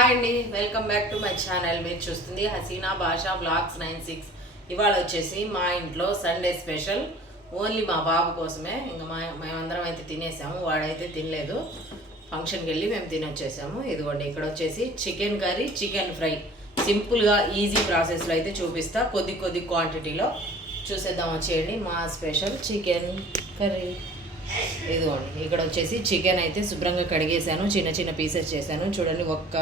Hi అండి, welcome back to my channel. మీరు చూస్తుంది హసీనా భాషా బ్లాగ్స్ 96. ఇవాళ వచ్చేసి మా ఇంట్లో సండే స్పెషల్. ఓన్లీ మా బాబు కోసమే. ఇంకా మేమందరం అయితే తినేసాము, వాడైతే తినలేదు. ఫంక్షన్కి వెళ్ళి మేము తినొచ్చేసాము. ఇదిగోండి, ఇక్కడ వచ్చేసి చికెన్ కర్రీ, చికెన్ ఫ్రై. సింపుల్గా ఈజీ ప్రాసెస్లో అయితే చూపిస్తా. కొద్ది క్వాంటిటీలో చూసేద్దాం. వచ్చేయండి, మా స్పెషల్ చికెన్ కర్రీ. ఇదిగోండి, ఇక్కడ వచ్చేసి చికెన్ అయితే శుభ్రంగా కడిగేసాను, చిన్న పీసెస్ చేశాను. చూడండి, ఒక్క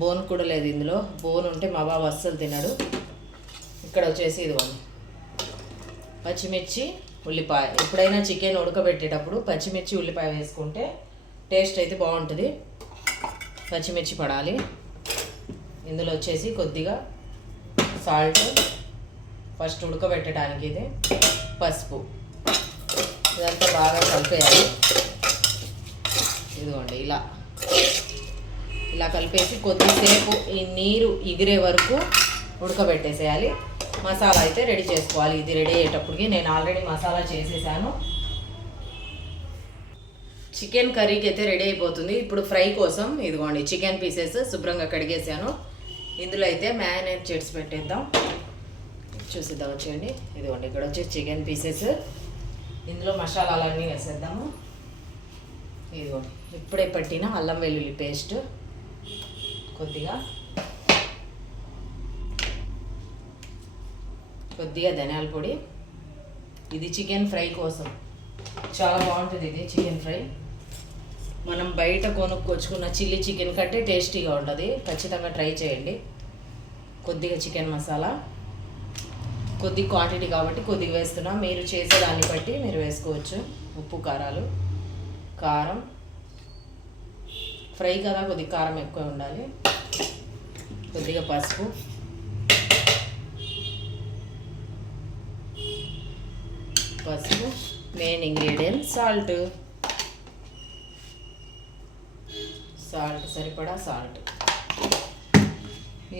బోన్ కూడా లేదు ఇందులో. బోన్ ఉంటే మా బాబు అస్సలు తినడు. ఇక్కడ వచ్చేసి ఇదిగోండి, పచ్చిమిర్చి, ఉల్లిపాయ. ఎప్పుడైనా చికెన్ ఉడకబెట్టేటప్పుడు పచ్చిమిర్చి ఉల్లిపాయ వేసుకుంటే టేస్ట్ అయితే బాగుంటుంది. పచ్చిమిర్చి పడాలి. ఇందులో వచ్చేసి కొద్దిగా సాల్ట్, ఫస్ట్ ఉడకబెట్టడానికి. ఇది పసుపు. ఇదంతా బాగా కలిపేయాలి. ఇదిగోండి, ఇలా కలిపేసి కొద్దిసేపు ఈ నీరు ఎగిరే వరకు ఉడకబెట్టేసేయాలి. మసాలా అయితే రెడీ చేసుకోవాలి. ఇది రెడీ అయ్యేటప్పటికి నేను ఆల్రెడీ మసాలా చేసేసాను. చికెన్ కర్రీకి అయితే రెడీ అయిపోతుంది. ఇప్పుడు ఫ్రై కోసం ఇదిగోండి, చికెన్ పీసెస్ శుభ్రంగా కడిగేసాను. ఇందులో అయితే మ్యారినేట్ చేసి పెట్టేద్దాం. చూసిద్దాం, వచ్చేయండి. ఇదిగోండి, ఇక్కడ వచ్చి చికెన్ పీసెస్. ఇందులో మసాలాలన్నీ వేసేద్దాము. ఇదిగోండి, ఇప్పుడే పట్టిన అల్లం వెల్లుల్లి పేస్ట్, కొద్దిగా ధనియాల పొడి. ఇది చికెన్ ఫ్రై కోసం చాలా బాగుంటుంది. ఇది చికెన్ ఫ్రై మనం బయట కొనుక్కొచ్చుకున్న చిల్లీ చికెన్ కంటే టేస్టీగా ఉంటుంది. ఖచ్చితంగా ట్రై చేయండి. కొద్దిగా చికెన్ మసాలా, కొద్ది క్వాంటిటీ కాబట్టి కొద్దిగా వేస్తున్నా. మీరు చేసేదాన్ని బట్టి మీరు వేసుకోవచ్చు. ఉప్పు, కారాలు, కారం. ఫ్రై కదా, కొద్దిగా కారం ఎక్కువ ఉండాలి. కొద్దిగా పసుపు, మెయిన్ ఇంగ్రీడియంట్ సాల్ట్. సరిపడా సాల్ట్.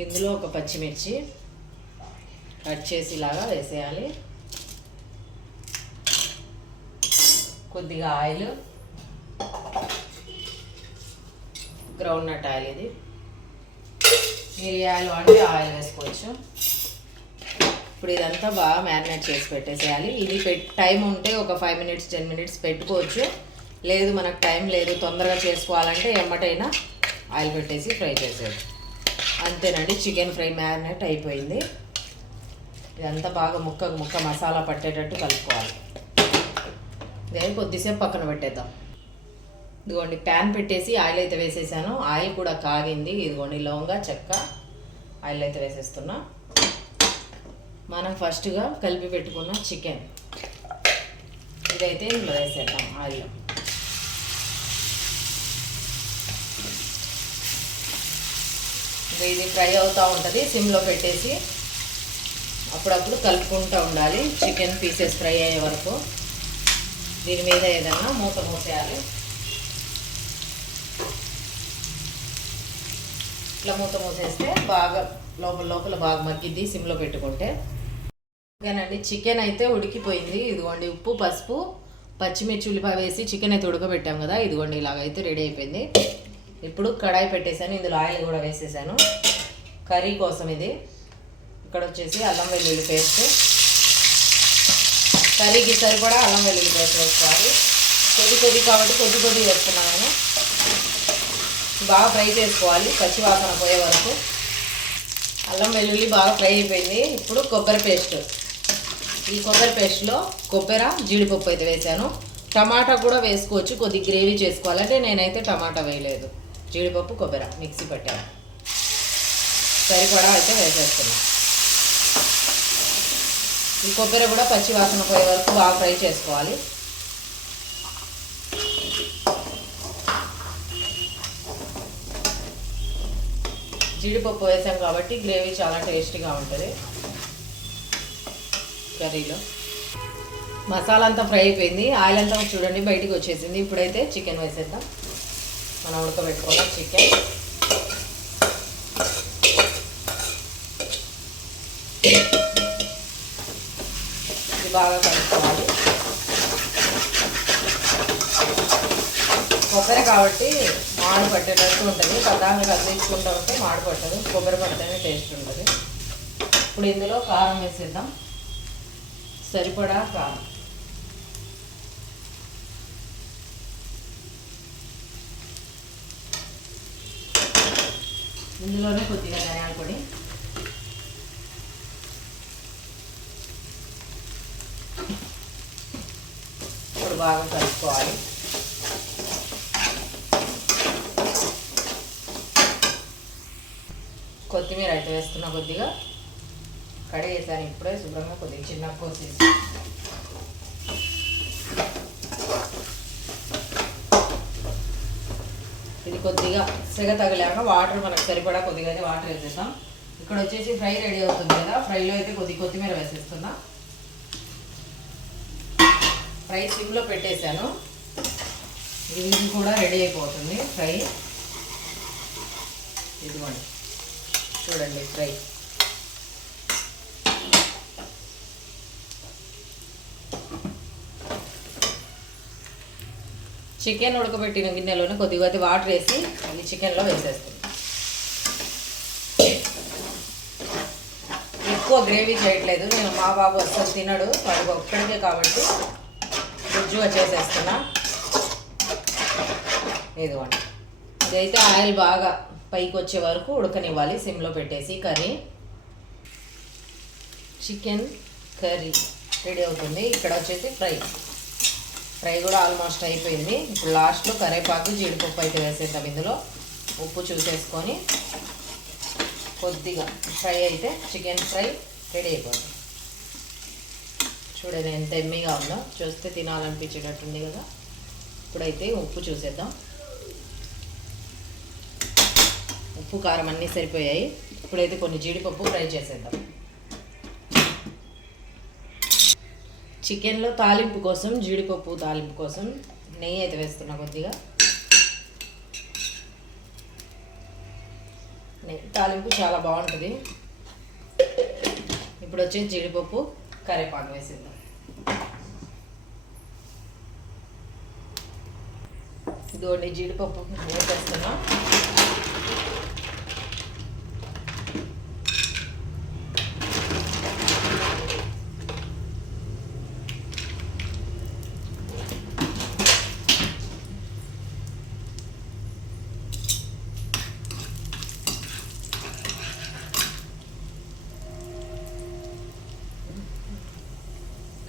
ఇందులో ఒక పచ్చిమిర్చి కట్ చేసి ఇలాగా వేసేయాలి. కొద్దిగా ఆయిల్, గ్రౌండ్ నట్ ఆయిల్. ఇది మీరు ఏ ఆయిల్ వాడితే ఆయిల్ వేసుకోవచ్చు. ఇప్పుడు ఇదంతా బాగా మ్యారినేట్ చేసి పెట్టేసేయాలి. ఇది టైం ఉంటే ఒక 5 minutes 10 minutes పెట్టుకోవచ్చు. లేదు మనకు టైం లేదు, తొందరగా చేసుకోవాలంటే ఎమ్మటైనా ఆయిల్ పెట్టేసి ఫ్రై చేసేది. అంతేనండి, చికెన్ ఫ్రై మ్యారినేట్ అయిపోయింది. ఇదంతా బాగా ముక్క మసాలా పట్టేటట్టు కలుపుకోవాలి. దాన్ని కొద్దిసేపు పక్కన పెట్టేద్దాం. ఇదిగోండి, ప్యాన్ పెట్టేసి ఆయిల్ అయితే వేసేసాను. ఆయిల్ కూడా కాగింది. ఇదిగోండి, లవంగా, చెక్క ఆయిల్ అయితే వేసేస్తున్నా. మనం ఫస్ట్గా కలిపి పెట్టుకున్న చికెన్ ఇదైతే ఇందులో వేసేద్దాం. ఆయిల్ ఇది ఫ్రై అవుతూ ఉంటుంది. సిమ్లో పెట్టేసి అప్పుడప్పుడు కలుపుకుంటూ ఉండాలి. చికెన్ పీసెస్ ఫ్రై అయ్యే వరకు. దీని మీద ఏదైనా మూసేయాలి. ఇట్లా మూసేస్తే బాగా లోపల బాగా మగ్గిద్ది సిమ్లో పెట్టుకుంటే. ఓకేనండి, చికెన్ అయితే ఉడికిపోయింది. ఇదిగోండి, ఉప్పు, పసుపు, పచ్చిమిర్చి, ఉల్లిపాయ వేసి చికెన్ అయితే ఉడకబెట్టాం కదా. ఇదిగోండి, ఇలాగైతే రెడీ అయిపోయింది. ఇప్పుడు కడాయి పెట్టేశాను. ఇందులో ఆయిల్ కూడా వేసేసాను కర్రీ కోసం. ఇది ఇక్కడ వచ్చేసి అల్లం వెల్లుల్లి పేస్ట్. కర్రీకి సరిపడా అల్లం వెల్లుల్లి పేస్ట్ వేసుకోవాలి. కొద్ది కాబట్టి కొద్ది వేస్తున్నాను నేను. బాగా ఫ్రై చేసుకోవాలి, పచ్చివాసన పోయే వరకు. అల్లం వెల్లుల్లి బాగా ఫ్రై అయిపోయింది. ఇప్పుడు కొబ్బరి పేస్ట్. ఈ కొబ్బరి పేస్ట్లో కొబ్బరి, జీడిపప్పు అయితే వేసాను. టమాటా కూడా వేసుకోవచ్చు, కొద్ది గ్రేవీ చేసుకోవాలంటే నేనైతే టమాటా వేయలేదు. జీడిపప్పు, కొబ్బరి మిక్సీ పట్టాను. సరిపడా అయితే వేసేస్తున్నాను. ఈ కొబ్బరి కూడా పచ్చి వాసన పోయే వరకు బాగా ఫ్రై చేసుకోవాలి. జీడిపప్పు వేసాం కాబట్టి గ్రేవీ చాలా టేస్టీగా ఉంటుంది కర్రీలో. మసాలా అంతా ఫ్రై అయిపోయింది. ఆయిల్ అంతా చూడండి బయటికి వచ్చేసింది. ఇప్పుడైతే చికెన్ వేసేద్దాం. మనం ఉడకబెట్టుకోవాలి చికెన్. ఇది బాగా కలుపుకోవాలి. కొబ్బరి కాబట్టి మాడు పట్టేటట్టు ఉంటుంది. పదాన్ని కదిలించుకుంటూ ఉంటే మాడు పట్టదు, కొబ్బరి పడితేనే టేస్ట్ ఉంటుంది. ఇప్పుడు ఇందులో కారం వేసేద్దాం, సరిపడా కారం. ఇందులోనే కొద్దిగా ధనియాల పొడి, ఇప్పుడు బాగా కలుపుకోవాలి. కొత్తిమీర అయితే వేస్తున్నా, కొద్దిగా కడిగేసాను ఇప్పుడే శుభ్రంగా, కొద్దిగా చిన్న కోసేసి. ఇది కొద్దిగా సెగ తగిలాక వాటర్ మనకు సరిపడా కొద్దిగా అయితే వాటర్ వేసేస్తాం. ఇక్కడ వచ్చేసి ఫ్రై రెడీ అవుతుంది కదా, ఫ్రైలో అయితే కొత్తిమీర వేసేస్తున్నా. ఫ్రై సిమ్లో పెట్టేశాను, ఇది కూడా రెడీ అయిపోతుంది ఫ్రై. ఇదిగోండి చూడండి ఫ్రై. చికెన్ ఉడకబెట్టిన గిన్నెలోనే కొద్దిగా అయితే వాటర్ వేసి ఈ చికెన్లో వేసేస్తుంది. ఎక్కువ గ్రేవీ చేయట్లేదు నేను, మా బాబు అస్సలు తినడు, వాడికి ఒక్కడికే కాబట్టి గుజ్జుగా చేసేస్తున్నా. ఇదిగోండి, ఇదైతే ఆయిల్ బాగా పైకి వచ్చే వరకు ఉడకనివ్వాలి సిమ్లో పెట్టేసి. కర్రీ చికెన్ కర్రీ రెడీ అవుతుంది. ఇక్కడ వచ్చేసి ఫ్రై కూడా ఆల్మోస్ట్ అయిపోయింది. ఇప్పుడు లాస్ట్లో కరివేపాకు జీడిపప్పు అయితే వేసేద్దాం. ఇందులో ఉప్పు చూసేసుకొని కొద్దిగా ఫ్రై అయితే చికెన్ ఫ్రై రెడీ అయిపోతుంది. చూడండి ఎంత ఎమ్మీగా ఉందో, చూస్తే తినాలనిపించేటట్టుంది కదా. ఇప్పుడైతే ఉప్పు చూసేద్దాం. ఉప్పు కారం అన్నీ సరిపోయాయి. ఇప్పుడైతే కొన్ని జీడిపప్పు ఫ్రై చేసేద్దాం. చికెన్లో తాలింపు కోసం, జీడిపప్పు తాలింపు కోసం నెయ్యి అయితే వేస్తున్నా కొద్దిగా. నెయ్యి తాలింపు చాలా బాగుంటుంది. ఇప్పుడు వచ్చేసి జీడిపప్పు కరివేపాకు వేసేద్దాం. ఇదిగోండి జీడిపప్పు వేసేస్తున్నా.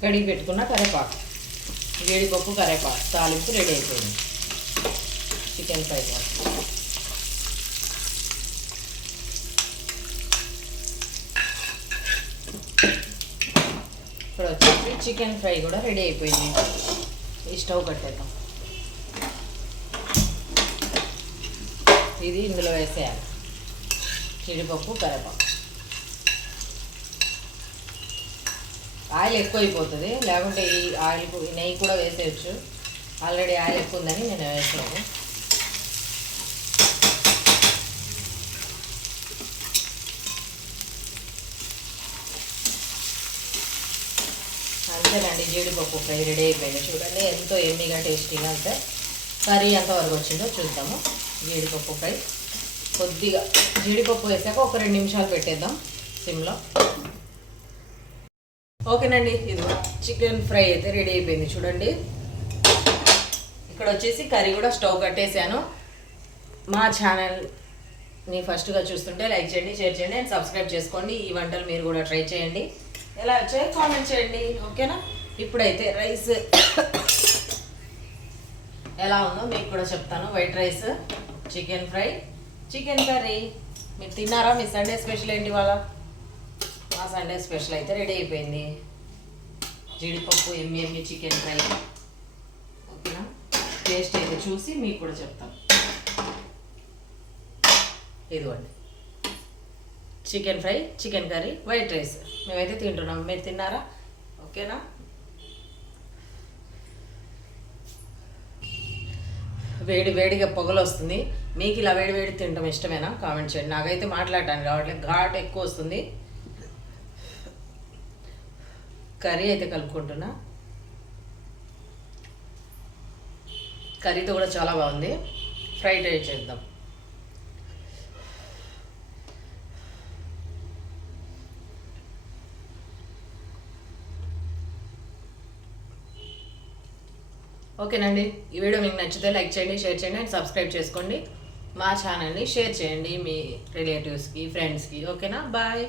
కడిగి పెట్టుకున్న కరివేపాకు, జీడిపప్పు కరివేపాకు తాలింపు రెడీ అయిపోయింది చికెన్ ఫ్రై కోసం. ఇప్పుడు వచ్చేసి చికెన్ ఫ్రై కూడా రెడీ అయిపోయింది. ఈ స్టవ్ కట్టేద్దాం. ఇది ఇందులో వేసేయాలి, జీడిపప్పు కరివేపాకు. ఆయిల్ ఎక్కువ అయిపోతుంది, లేకుంటే ఈ ఆయిల్ నెయ్యి కూడా వేసేయచ్చు. ఆల్రెడీ ఆయిల్ ఎక్కువ ఉందని నేను వేసాను. అంతేనండి, జీడిపప్పు ఫ్రై రెడీ అయిపోయింది. చూడండి ఎంతో ఎమ్మీగా టేస్టీగా. అంతే కర్రీ ఎంతవరకు వచ్చిందో చూద్దాము. జీడిపప్పు ఫ్రై కొద్దిగా జీడిపప్పు వేసాక ఒక 2 నిమిషాలు పెట్టేద్దాం సిమ్లో. ఓకేనండి, ఇది చికెన్ ఫ్రై అయితే రెడీ అయిపోయింది. చూడండి ఇక్కడ వచ్చేసి కర్రీ కూడా స్టవ్ కట్టేసాను. మా ఛానల్ని ఫస్ట్గా చూస్తుంటే లైక్ చేయండి, షేర్ చేయండి అండ్ సబ్స్క్రైబ్ చేసుకోండి. ఈ వంటలు మీరు కూడా ట్రై చేయండి, ఎలా వచ్చాయో కామెంట్ చేయండి. ఓకేనా? ఇప్పుడైతే రైస్ ఎలా ఉందో మీకు కూడా చెప్తాను. White rice, chicken fry, chicken curry. మీరు తిన్నారా? మీ సండే స్పెషల్ ఏంటి వాళ్ళ? మా సండే స్పెషల్ అయితే రెడీ అయిపోయింది. జీడిపప్పు ఎమ్మి చికెన్ ఫ్రై. ఓకేనా? టేస్ట్ అయితే చూసి మీకు కూడా చెప్తాను. ఇదిగోండి chicken fry, chicken curry, white rice మేమైతే తింటున్నాం. మీరు తిన్నారా? ఓకేనా? వేడి వేడిగా పొగలు వస్తుంది. మీకు ఇలా వేడి వేడి తినడం ఇష్టమేనా? కామెంట్ చేయండి. నాకైతే మాట్లాడటానికి రావట్లేదు, ఘాట్ ఎక్కువ వస్తుంది. కర్రీ అయితే కలుపుకుంటున్నా. కర్రీతో కూడా చాలా బాగుంది. ఫ్రై ట్రై చేద్దాం. ఓకేనండి, ఈ వీడియో మీకు నచ్చితే లైక్ చేయండి, షేర్ చేయండి అండ్ సబ్స్క్రైబ్ చేసుకోండి. మా ఛానల్ని షేర్ చేయండి మీ రిలేటివ్స్కి, ఫ్రెండ్స్కి. ఓకేనా, బాయ్.